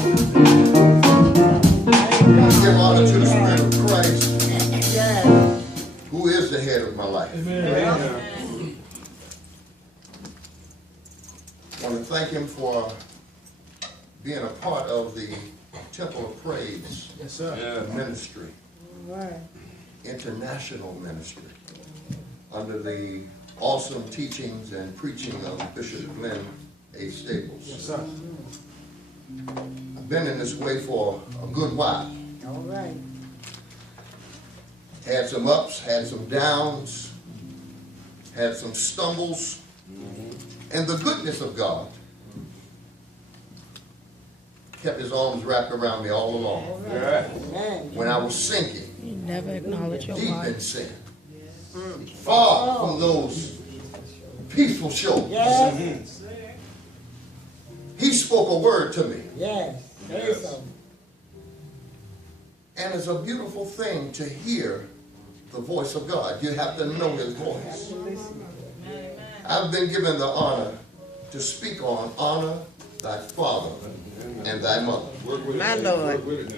Give honor to the Spirit of Christ, who is the head of my life. Amen. I want to thank him for being a part of the Temple of Praise ministry, international ministry, under the awesome teachings and preaching of Bishop Glenn A. Staples. Yes, sir. I've been in this way for a good while. All right. Had some ups, had some downs, had some stumbles, and the goodness of God kept his arms wrapped around me all along. When I was sinking, You never acknowledge your deep wife. in sin, far from those peaceful shores, Yes. he spoke a word to me. Yes. Say so. And it's a beautiful thing to hear the voice of God. You have to know his voice. I've been given the honor to speak on honor thy father and thy mother. My Lord.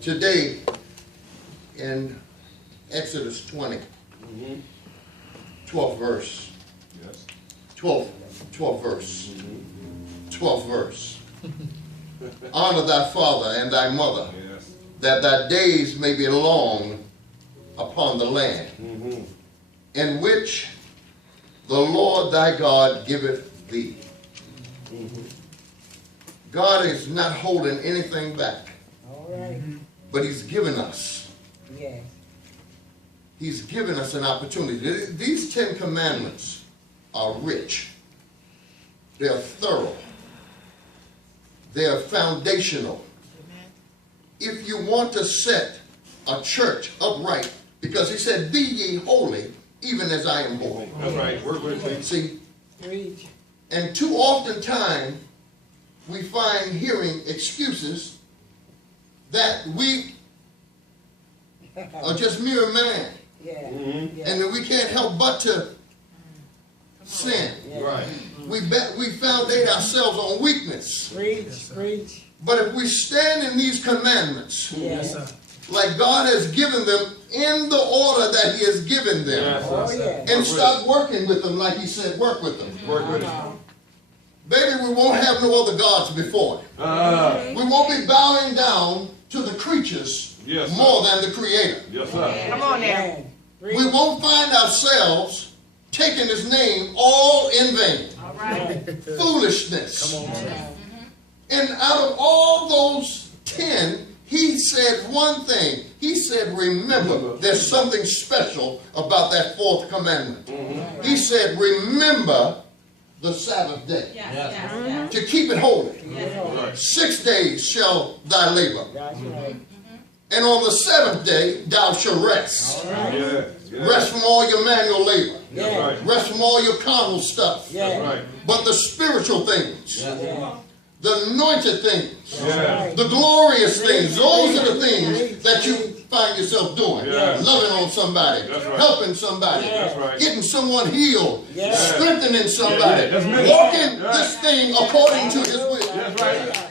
Today, in Exodus 20, 12th verse, 12th verse, 12th verse. Honor thy father and thy mother, that thy days may be long upon the land, in which the Lord thy God giveth thee. God is not holding anything back, All right. but he's given us. Yes. He's given us an opportunity. These 10 commandments are rich. They're thorough. They're foundational. If you want to set a church upright, because he said, be ye holy, even as I am holy. That's right. Work with me. See, Preach. and too often time, we find hearing excuses that we are just mere man, Yeah. and that we can't help but to sin. Yeah. Right. We foundate ourselves on weakness. Preach. Preach. But if we stand in these commandments, Yes. like God has given them in the order that he has given them, Yes, Oh, yes, yeah. and stop working with them like he said work with them, Work with it. baby, we won't have no other gods before him. We won't be bowing down to the creatures Yes, sir. more than the creator. Yes, sir. Come on now. Man. Preach. We won't find ourselves taking his name all in vain. All right. Foolishness. And out of all those 10, he said one thing. He said, remember, there's something special about that 4th commandment. He said, remember the Sabbath day, Yes. to keep it holy. Right. 6 days shall thy labor, That's right. and on the 7th day thou shalt rest. All right. Yeah. Yeah. Rest from all your manual labor. That's right. Rest from all your carnal stuff. Yeah. That's right. But the spiritual things, Yeah. the anointed things, Yeah. the glorious things, those are the things that you find yourself doing. Yeah. Loving on somebody, That's right. helping somebody, That's right. getting someone healed, Yeah. strengthening somebody, Yeah. That's ministry. walking Yeah. this thing according to his will. That's right.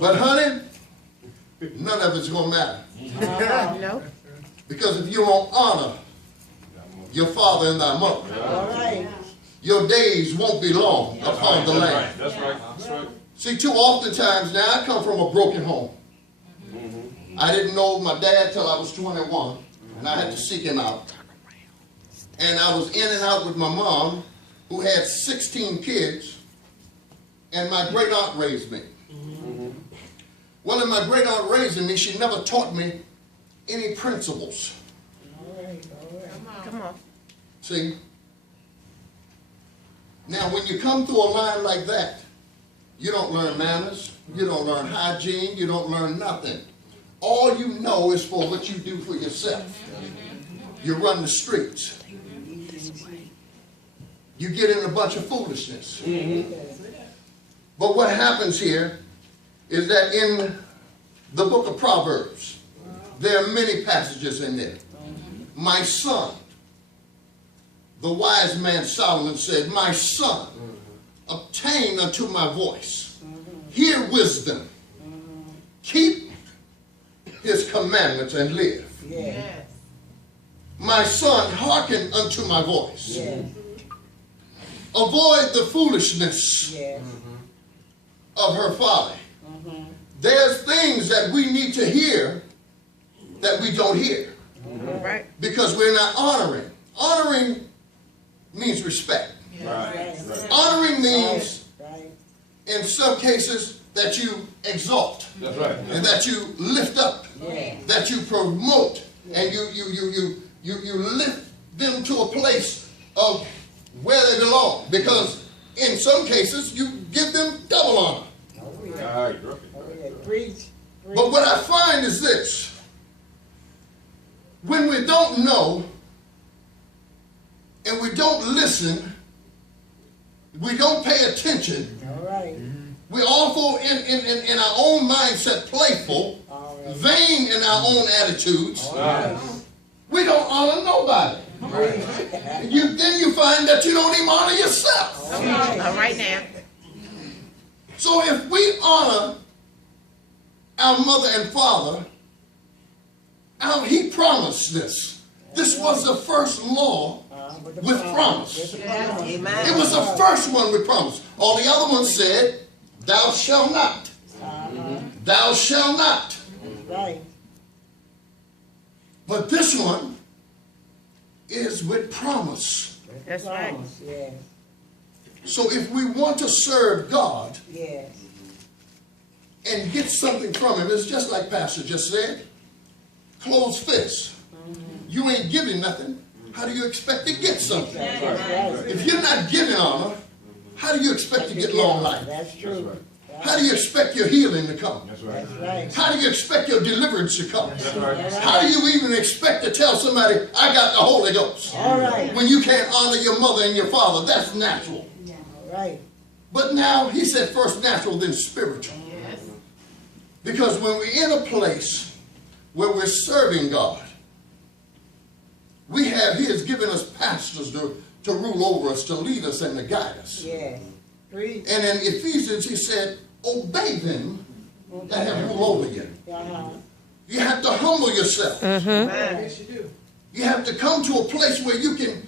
But honey, none of it's going to matter. No. Because if you don't honor your father and thy mother, All right. your days won't be long upon the That's land. right. That's right. That's right. See, too often times now, I come from a broken home. I didn't know my dad till I was 21, and I had to seek him out. And I was in and out with my mom, who had 16 kids, and my great aunt raised me. Well, in my great aunt raising me, she never taught me any principles. All right. All right. Come on. See? Now, when you come through a line like that, you don't learn manners, you don't learn hygiene, you don't learn nothing. All you know is for what you do for yourself. You run the streets. You get in a bunch of foolishness. But what happens here is that in the book of Proverbs, there are many passages in there. My son, the wise man Solomon said, my son, obtain unto my voice. Hear wisdom. Keep his commandments and live. Yes. My son, hearken unto my voice. Yes. Avoid the foolishness Yes. of her folly. There's things that we need to hear that we don't hear Right. because we're not honoring. Honoring means respect. Right. Honoring means, Right. in some cases, that you exalt That's right. and that you lift up, Yeah. that you promote, and you lift them to a place of where they belong. Because in some cases, you give them double honor. Oh, yeah. All right, right. Oh, yeah. Preach. Preach. But what I find is this: when we don't know and we don't listen, we don't pay attention, All right. we're awful in our own mindset, playful, All right. vain in our own attitudes, All right. we don't honor nobody. Preach. Then you find that you don't even honor yourself. All right. All right now. So if we honor our mother and father, he promised this. This was the first law with promise. With the promise. Amen. It was the first one with promise. All the other ones said, thou shalt not. Thou shalt not. Right. But this one is with promise. That's right. Promise. Yes. So if we want to serve God Yes. and get something from him, it's just like Pastor just said, closed fist. You ain't giving nothing. How do you expect to get something? That's right. If you're not giving honor, how do you expect to get long life? That's true. How do you expect your healing to come? That's right. That's right. How do you expect your deliverance to come? That's right. How do you even expect to tell somebody, I got the Holy Ghost? All right. When you can't honor your mother and your father, that's natural. All right. But now, he said first natural, then spiritual. Because when we're in a place where we're serving God, he has given us pastors to rule over us, to lead us and to guide us. Yes. Preach. And in Ephesians, he said, obey them that have rule over you. Uh-huh. You have to humble yourself. Yes, you do. You have to come to a place where you can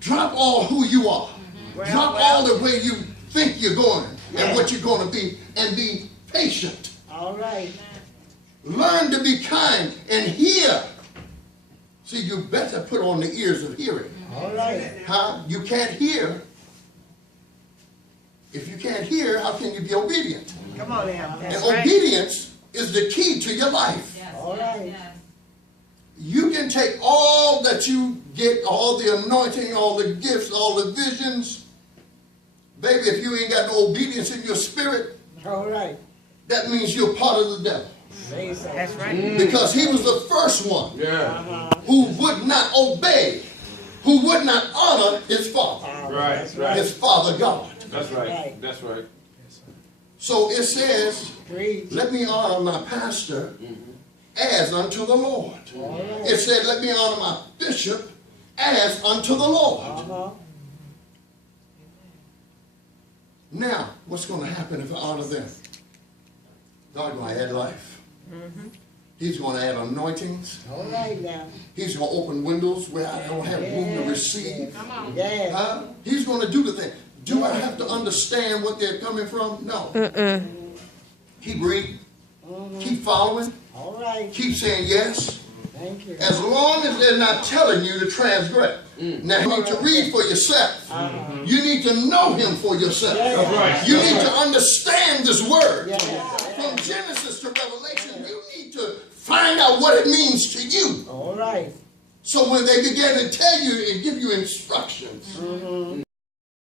drop all who you are. Drop all the way you think you're going and what you're going to be, and be patient. All right. Learn to be kind and hear. See, you better put on the ears of hearing. All right. Huh? You can't hear. If you can't hear, how can you be obedient? Come on now. And That's right. obedience is the key to your life. All right. You can take all that you get, all the anointing, all the gifts, all the visions. Baby, if you ain't got no obedience in your spirit, All right. that means you're part of the devil. Say so. That's right. Because he was the first one Yeah. who would not obey, who would not honor his father, Right. That's Right. his father God. That's right. That's right. So it says, Preach. let me honor my pastor as unto the Lord. All right. It said, let me honor my bishop as unto the Lord. Uh-huh. Now, what's going to happen if I honor them? God's going to add life. He's going to add anointings. All right now. He's going to open windows where I don't have room to receive. Come on. Yes. Huh? He's going to do the thing. Do I have to understand what they're coming from? No. Keep reading. Keep following. All right. Keep saying yes. Thank you. As long as they're not telling you to transgress. Now you need to read for yourself. You need to know him for yourself. That's right. You need to understand this word. Yes. From Genesis to Revelation, you need to find out what it means to you. All right. So when they begin to tell you and give you instructions,